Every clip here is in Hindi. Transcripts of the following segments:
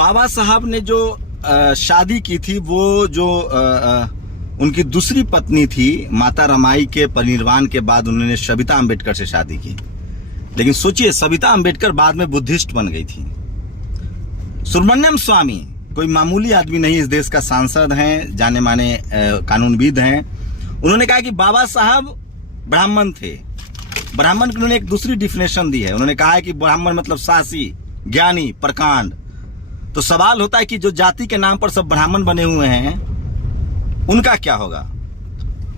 बाबा साहब ने जो शादी की थी वो जो उनकी दूसरी पत्नी थी माता रमाई के परिनिर्वाण के बाद उन्होंने सविता अंबेडकर से शादी की। लेकिन सोचिए सविता अंबेडकर बाद में बुद्धिस्ट बन गई थी। सुब्रमण्यम स्वामी कोई मामूली आदमी नहीं, इस देश का सांसद हैं, जाने माने कानूनविद हैं। उन्होंने कहा कि बाबा साहब ब्राह्मण थे। ब्राह्मण की उन्होंने एक दूसरी डिफिनेशन दी है। उन्होंने कहा है कि ब्राह्मण मतलब सासी, ज्ञानी, प्रकांड। तो सवाल होता है कि जो जाति के नाम पर सब ब्राह्मण बने हुए हैं उनका क्या होगा,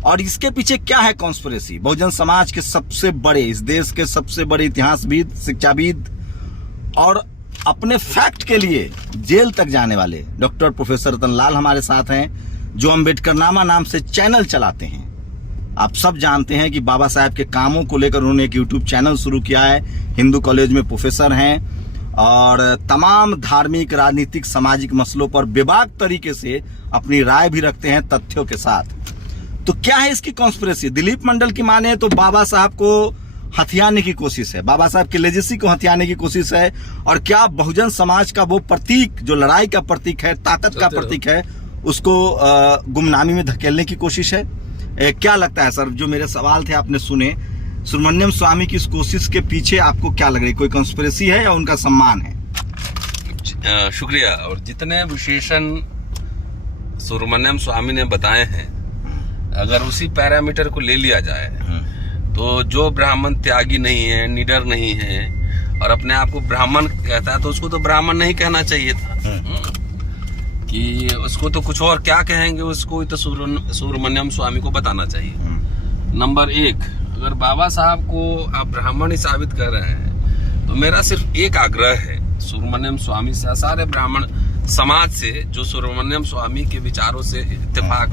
और इसके पीछे क्या है कॉन्स्पिरेसी। बहुजन समाज के सबसे बड़े, इस देश के सबसे बड़े इतिहासविद, शिक्षाविद और अपने फैक्ट के लिए जेल तक जाने वाले डॉक्टर प्रोफेसर रतन लाल हमारे साथ हैं, जो अम्बेडकरनामा नाम से चैनल चलाते हैं। आप सब जानते हैं कि बाबा साहब के कामों को लेकर उन्होंने एक यूट्यूब चैनल शुरू किया है। हिंदू कॉलेज में प्रोफेसर हैं और तमाम धार्मिक, राजनीतिक, सामाजिक मसलों पर बेबाक तरीके से अपनी राय भी रखते हैं तथ्यों के साथ। तो क्या है इसकी कॉन्स्पिरेसी? दिलीप मंडल की माने तो बाबा साहब को हथियाने की कोशिश है, बाबा साहब की लेजेसी को हथियाने की कोशिश है। और क्या बहुजन समाज का वो प्रतीक जो लड़ाई का प्रतीक है, ताकत का प्रतीक है, उसको गुमनामी में धकेलने की कोशिश है? क्या लगता है सर, जो मेरे सवाल थे आपने सुने, सुब्रमण्यम स्वामी की इस कोशिश के पीछे आपको क्या लग रही है? कोई कॉन्स्पिरेसी है या उनका सम्मान है? शुक्रिया। और जितने विशेषण सुब्रमण्यम स्वामी ने बताए हैं, अगर उसी पैरामीटर को ले लिया जाए तो जो ब्राह्मण त्यागी नहीं है, निडर नहीं है और अपने आप को ब्राह्मण कहता है, तो उसको तो ब्राह्मण नहीं कहना चाहिए था कि उसको तो कुछ और क्या कहेंगे, उसको तो सुब्रमण्यम स्वामी को बताना चाहिए। नंबर एक, अगर बाबा साहब को आप ब्राह्मण ही साबित कर रहे हैं तो मेरा सिर्फ एक आग्रह है सुब्रमण्यम स्वामी से, सारे ब्राह्मण समाज से जो सुब्रमण्यम स्वामी के विचारों से इत्तेफाक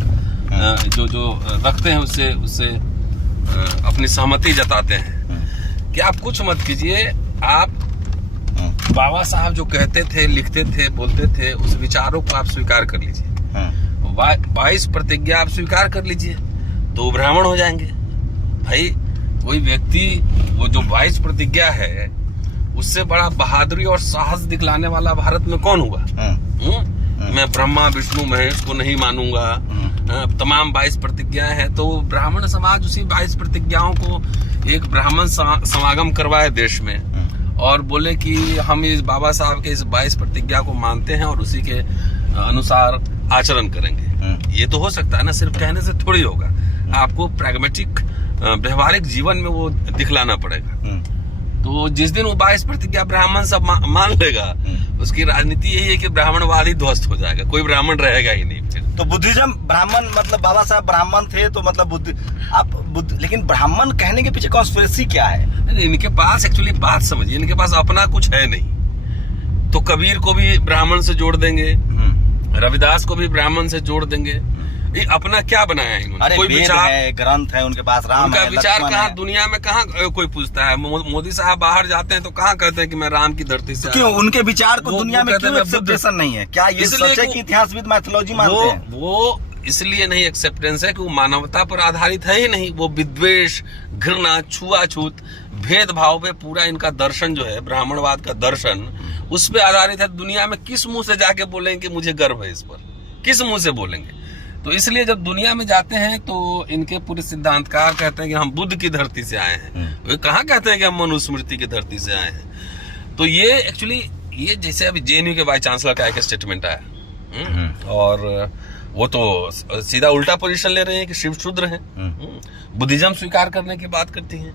जो रखते हैं, उससे अपनी सहमति जताते हैं कि आप कुछ मत कीजिए। आप बाबा साहब जो कहते थे, लिखते थे, बोलते थे, उस विचारों को आप स्वीकार कर लीजिए। 22 प्रतिज्ञा आप स्वीकार कर लीजिए तो ब्राह्मण हो जाएंगे। भाई कोई व्यक्ति वो जो 22 प्रतिज्ञा है उससे बड़ा बहादुरी और साहस दिखलाने वाला भारत में कौन हुआ? मैं ब्रह्मा विष्णु महेश को नहीं मानूंगा, तमाम 22 प्रतिज्ञाएं हैं। तो ब्राह्मण समाज उसी 22 प्रतिज्ञाओं को एक ब्राह्मण समागम करवाए देश में और बोले कि हम इस बाबा साहब के इस 22 प्रतिज्ञा को मानते हैं और उसी के अनुसार आचरण करेंगे। ये तो हो सकता है ना, सिर्फ कहने से थोड़ी होगा। आपको प्रैग्मेटिक व्यवहारिक जीवन में वो दिखलाना पड़ेगा। तो जिस दिन वो 22 प्रतिज्ञा ब्राह्मण सब मान लेगा, उसकी राजनीति यही है कि ब्राह्मणवाद ही ध्वस्त हो जाएगा, कोई ब्राह्मण रहेगा ही नहीं फिर। तो बुद्धिज्म ब्राह्मण, मतलब बाबा साहब ब्राह्मण थे तो मतलब लेकिन ब्राह्मण कहने के पीछे कॉन्स्पिरेसी क्या है? इनके पास एक्चुअली बात समझिए, इनके पास अपना कुछ है नहीं। तो कबीर को भी ब्राह्मण से जोड़ देंगे, रविदास को भी ब्राह्मण से जोड़ देंगे। ये अपना क्या बनाया है इन्होंने? कोई विचार है, ग्रंथ है उनके पास, राम उनका है, विचार कहाँ दुनिया में कहाँ कोई पूछता है? मोदी साहब बाहर जाते हैं तो कहाँ कहते हैं कि मैं राम की धरती से? क्यों उनके विचार को दुनिया में क्यों एक्सेप्टेशन नहीं है? क्या ये सच है कि इतिहासविद मैथोलॉजी मानते हैं? वो इसलिए नहीं एक्सेप्टेंस है कि वो मानवता पर आधारित है ही नहीं। वो विद्वेष, घृणा, छुआछूत, भेदभाव पे पूरा इनका दर्शन जो है, ब्राह्मणवाद का दर्शन, उस पे आधारित है। दुनिया में किस मुंह से जाके बोलेंगे कि मुझे गर्व है इस पर? किस मुंह से बोलेंगे? तो इसलिए जब दुनिया में जाते हैं तो इनके पूरे सिद्धांतकार कहते हैं कि हम बुद्ध की धरती से आए हैं। वे कहाँ कहते हैं कि हम मनुस्मृति की धरती से आए हैं? तो ये एक्चुअली ये जैसे अभी जेएनयू के वाइस चांसलर का एक स्टेटमेंट आया और वो तो सीधा उल्टा पोजीशन ले रहे हैं कि शिव शूद्र हैं, बुद्धिज्म स्वीकार करने की बात करती हैं।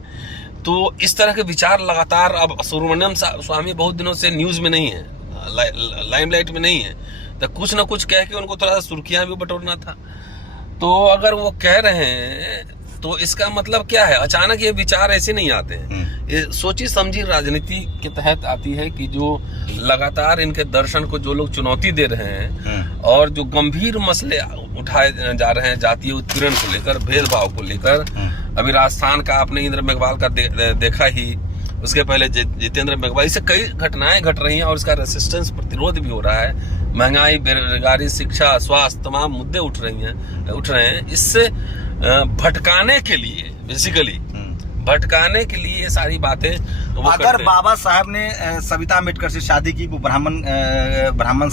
तो इस तरह के विचार लगातार, अब सुब्रमण्यम स्वामी बहुत दिनों से न्यूज में नहीं है, लाइमलाइट में नहीं है, तो कुछ ना कुछ कह के उनको थोड़ा सुर्खियां भी बटोरना था। तो अगर वो कह रहे हैं तो इसका मतलब क्या है? अचानक ये विचार ऐसे नहीं आते हैं, ये सोची समझी राजनीति के तहत आती है कि जो लगातार इनके दर्शन को जो लोग चुनौती दे रहे हैं और जो गंभीर मसले उठाए जा रहे हैं, जातीय उत्पीड़न को लेकर, भेदभाव को लेकर। अभी राजस्थान का आपने इंद्र मेघवाल का देखा ही, उसके पहले जितेंद्र मेघवाल, इससे कई घटनाएं घट रही हैं और इसका रेसिस्टेंस, प्रतिरोध भी हो रहा है। महंगाई, बेरोजगारी, शिक्षा, स्वास्थ्य, तमाम मुद्दे उठ रहे हैं। इससे भटकाने के लिए बेसिकली भटकाने के लिए ये सारी बातें वो अगर करते हैं। बाबा साहब ने सविता अम्बेडकर से शादी की, वो ब्राह्मण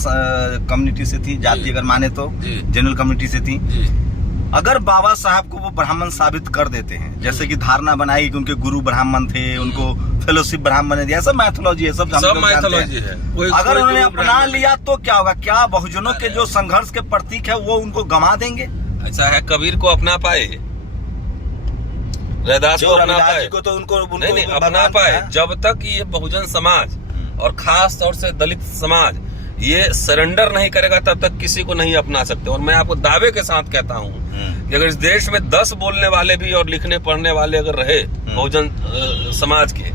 कम्युनिटी से थी, जाति अगर माने तो जी। जनरल कम्युनिटी से थी। जी। अगर बाबा साहब को वो ब्राह्मण साबित कर देते हैं, जैसे कि धारणा बनाई कि उनके गुरु ब्राह्मण थे, उनको फेलोशिप ब्राह्मण ने दिया, सब मैथोलॉजी है, सब हम लोग जानते माइथोलॉजी हैं। है। अगर उन्होंने अपना लिया तो क्या होगा? क्या बहुजनों के जो संघर्ष के प्रतीक है वो उनको गंवा देंगे? ऐसा है, कबीर को अपना पाए, रैदास को अपना रविदास पाए, जी को तो उनको नहीं अपना पाए। जब तक ये बहुजन समाज और खास तौर से दलित समाज ये सरेंडर नहीं करेगा, तब तक किसी को नहीं अपना सकते। और मैं आपको दावे के साथ कहता हूँ कि अगर इस देश में 10 बोलने वाले भी और लिखने पढ़ने वाले अगर रहे बहुजन समाज के,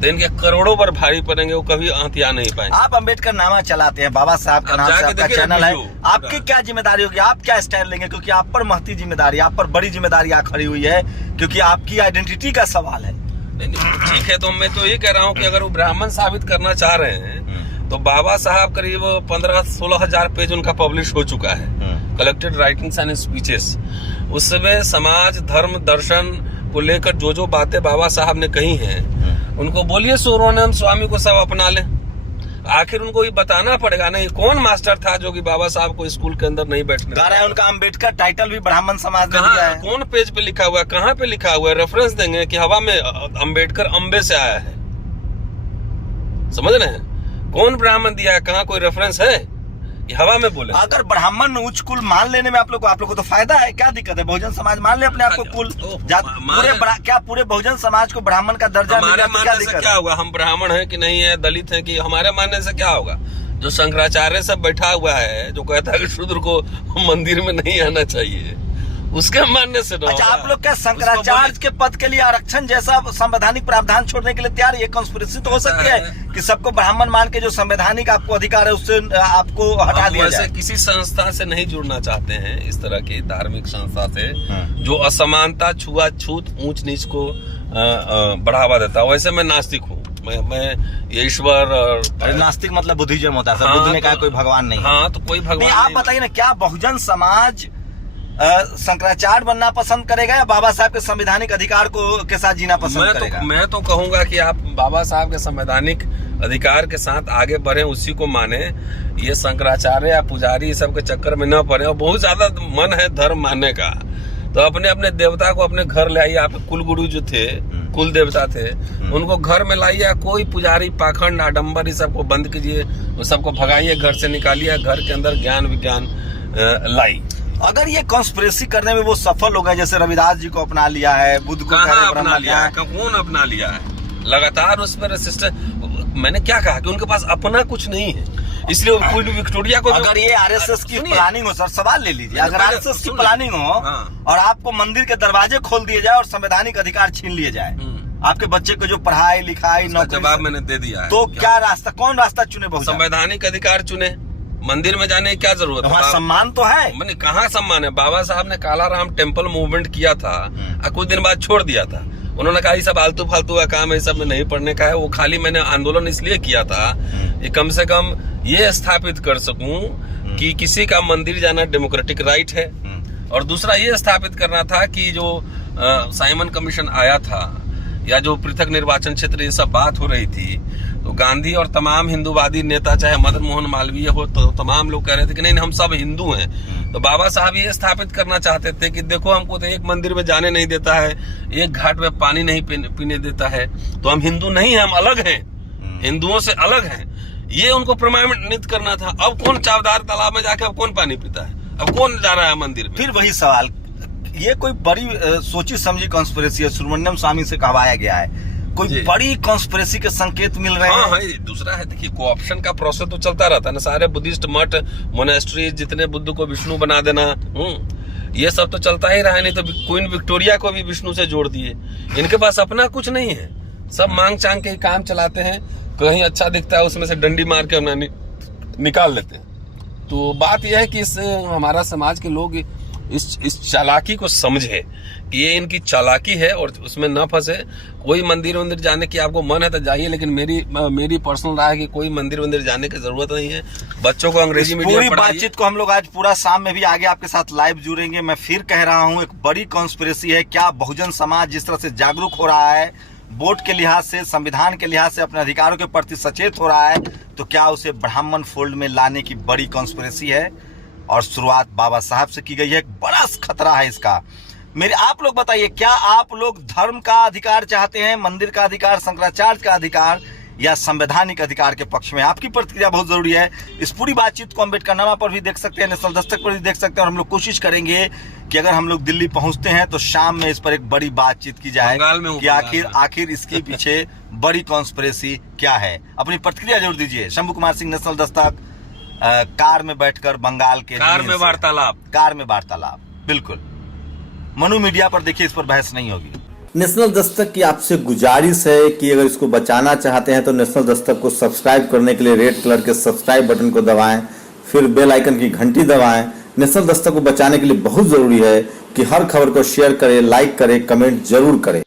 तो इनके करोड़ों पर भारी पड़ेंगे, वो कभी हथिया नहीं पाएंगे। आप अम्बेडकर नामा चलाते हैं, बाबा साहब का आप नाम से जाके आपका देखिए चैनल है, वीडियो। आपकी क्या जिम्मेदारी होगी? आप क्या स्टैंड लेंगे? क्योंकि आप पर महती जिम्मेदारी, आप पर बड़ी जिम्मेदारी आ खड़ी हुई है, क्योंकि आपकी आइडेंटिटी का सवाल है। नहीं, ठीक है, तो मैं तो ये कह रहा हूँ कि अगर वो ब्राह्मण साबित करना चाह रहे हैं तो बाबा साहब करीब 15-16 हजार पेज उनका पब्लिश हो चुका है, कलेक्टेड राइटिंग्स एंड स्पीचेस। उसमें समाज, धर्म, दर्शन को लेकर जो जो बातें बाबा साहब ने कही हैं, उनको बोलिए सुब्रमण्यम स्वामी को सब अपना ले। आखिर उनको ये बताना पड़ेगा नहीं कौन मास्टर था जो कि बाबा साहब को स्कूल के अंदर नहीं बैठने कह रहा है उनका अम्बेडकर टाइटल भी ब्राह्मण समाज ने दिया है। कौन पेज पे लिखा हुआ है, कहाँ पे लिखा हुआ है? रेफरेंस देंगे कि हवा में अम्बेडकर अम्बे से आया है, समझ रहे हैं? कौन ब्राह्मण दिया है, कहाँ कोई रेफरेंस है? ये हवा में बोले। अगर ब्राह्मण उच्च कुल मान लेने में आप लोग को तो फायदा है, क्या दिक्कत है? बहुजन समाज मान ले अपने आप को कुल क्या पूरे बहुजन समाज को ब्राह्मण का दर्जा हमारे मिलेगा तो क्या मानने से दिक्कत क्या है? होगा? हम ब्राह्मण हैं कि नहीं है, दलित हैं कि, हमारे मानने से क्या होगा? जो शंकराचार्य सब बैठा हुआ है जो कहता है कि शूद्र को मंदिर में नहीं आना चाहिए, उसके मानने से अच्छा, आप लोग क्या शंकराचार्य के पद के लिए आरक्षण जैसा संवैधानिक प्रावधान छोड़ने के लिए तैयार? ये कंस्पिरेसी तो हो सकती है कि सबको ब्राह्मण मान के जो संवैधानिक आपको अधिकार है उससे आपको हटा दिया जाए। किसी संस्था से नहीं जुड़ना चाहते हैं, इस तरह की धार्मिक संस्था से जो असमानता, छुआछूत, ऊंच नीच को बढ़ावा देता है। वैसे मैं नास्तिक हूँ, मैं ये ईश्वर और नास्तिक मतलब बुद्धिज्म होता है, बुद्ध ने कहा कोई भगवान नहीं। हाँ, तो कोई भगवान आप बताइए ना, क्या बहुजन समाज शंकराचार्य बनना पसंद करेगा या बाबा साहब के संवैधानिक अधिकार को के साथ जीना पसंद करेगा? मैं तो कहूंगा कि आप बाबा साहब के संवैधानिक अधिकार के साथ आगे बढ़े, उसी को माने। ये शंकराचार्य या पुजारी सब के चक्कर में न पड़े। और बहुत ज्यादा मन है धर्म मानने का, तो अपने अपने देवता को अपने घर ले आइए। आप कुल गुरु जो थे, कुल देवता थे, उनको घर में लाइए। कोई पुजारी, पाखंड, आडम्बर, इस सबको बंद कीजिए, सबको भगाइए, घर से निकालिए, घर के अंदर ज्ञान विज्ञान लाई। अगर ये कॉन्स्पिरेसी करने में वो सफल हो गए, जैसे रविदास जी को अपना लिया है, बुद्ध को अपना लिया है, कौन अपना लिया है? लगातार उस पर रेसिस्टेंस। मैंने क्या कहा कि उनके पास अपना कुछ नहीं है, इसलिए क्वीन विक्टोरिया को। अगर ये आरएसएस की प्लानिंग हो, सर सवाल ले लीजिए, अगर आरएसएस की प्लानिंग हो और आपको मंदिर के दरवाजे खोल दिए जाए और संवैधानिक अधिकार छीन लिए जाए, आपके बच्चे को जो पढ़ाई लिखाई नौकरी, जवाब मैंने दे दिया है। तो क्या रास्ता, कौन रास्ता चुने? बहुजन संवैधानिक अधिकार चुने। मंदिर में जाने की क्या जरूरत है? वहाँ सम्मान तो है। मैंने कहा सम्मान है? बाबा साहब ने काला राम टेम्पल मूवमेंट किया था और कुछ दिन बाद छोड़ दिया था। उन्होंने कहा ये सब आलतू फालतू का काम है, सब में नहीं पढ़ने का है। वो खाली मैंने आंदोलन इसलिए किया था कि कम से कम ये स्थापित कर सकूं कि किसी का मंदिर जाना डेमोक्रेटिक राइट है। और दूसरा ये स्थापित करना था कि जो साइमन कमीशन आया था या जो पृथक निर्वाचन क्षेत्र, ये सब बात हो रही थी, तो गांधी और तमाम हिंदूवादी नेता, चाहे मदन मोहन मालवीय हो, तो तमाम लोग कह रहे थे कि नहीं हम सब हिंदू हैं। तो बाबा साहब ये स्थापित करना चाहते थे कि देखो हमको तो एक मंदिर में जाने नहीं देता है, एक घाट में पानी नहीं पीने देता है, तो हम हिंदू नहीं हैं, हम अलग हैं, हिंदुओं से अलग हैं। ये उनको प्रमाणित करना था। अब कौन चावदार तालाब में जाके अब कौन पानी पीता है? अब कौन जा रहा है मंदिर में? फिर वही सवाल, ये कोई बड़ी सोची समझी कॉन्स्पिरेसी है? सुब्रमण्यम स्वामी से कहवाया गया है, कोई बड़ी कॉन्स्पिरेसी के संकेत मिल रहे हैं? हाँ, दूसरा है, देखिए कोऑप्शन का प्रोसेस तो चलता रहता है ना। सारे बुद्धिस्ट मठ, मोनेस्ट्री, जितने बुद्ध को विष्णु बना देना, ये सब तो चलता ही रहा। नहीं तो क्वीन विक्टोरिया को भी विष्णु से जोड़ दिए। इनके पास अपना कुछ नहीं है, सब मांग चांग के काम चलाते हैं। कहीं अच्छा दिखता है उसमें से डंडी मार के अपना निकाल लेते हैं। तो बात यह है कि इससे हमारा समाज के लोग इस चालाकी को समझे कि ये इनकी चालाकी है और उसमें न फंसे। कोई मंदिर जाने की आपको मन है तो जाइए, लेकिन मेरी पर्सनल राय है कि कोई मंदिर जाने की जरूरत नहीं है। बच्चों को अंग्रेजी मीडियम पूरी बातचीत को हम लोग आज पूरा शाम में भी आगे आपके साथ लाइव जुड़ेंगे। मैं फिर कह रहा हूं, एक बड़ी कॉन्स्पिरेसी है। क्या बहुजन समाज जिस तरह से जागरूक हो रहा है, वोट के लिहाज से, संविधान के लिहाज से, अपने अधिकारों के प्रति सचेत हो रहा है, तो क्या उसे ब्राह्मण फोल्ड में लाने की बड़ी कॉन्स्पिरेसी है। और शुरुआत बाबा साहब से की गई है। एक बड़ा खतरा है इसका। मेरे आप लोग बताइए, क्या आप लोग धर्म का अधिकार चाहते हैं, मंदिर का अधिकार, शंकराचार्य का अधिकार, या संवैधानिक अधिकार के पक्ष में? आपकी प्रतिक्रिया बहुत जरूरी है। इस पूरी बातचीत को अम्बेडकरनामा पर भी देख सकते हैं, नेशनल दस्तक पर भी देख सकते हैं, और हम लोग कोशिश करेंगे कि अगर हम लोग दिल्ली पहुंचते हैं तो शाम में इस पर एक बड़ी बातचीत की जाए कि आखिर इसके पीछे बड़ी कॉन्स्पिरेसी क्या है। अपनी प्रतिक्रिया जरूर दीजिए। शंभू कुमार सिंह, नेशनल दस्तक, कार में बैठकर बंगाल के कार में वार्तालाप, बिल्कुल। मनु मीडिया पर देखिए, इस पर बहस नहीं होगी। नेशनल दस्तक की आपसे गुजारिश है कि अगर इसको बचाना चाहते हैं तो नेशनल दस्तक को सब्सक्राइब करने के लिए रेड कलर के सब्सक्राइब बटन को दबाएं, फिर बेल आइकन की घंटी दबाएं। नेशनल दस्तक को बचाने के लिए बहुत जरूरी है कि हर खबर को शेयर करें, लाइक करें, कमेंट जरूर करें।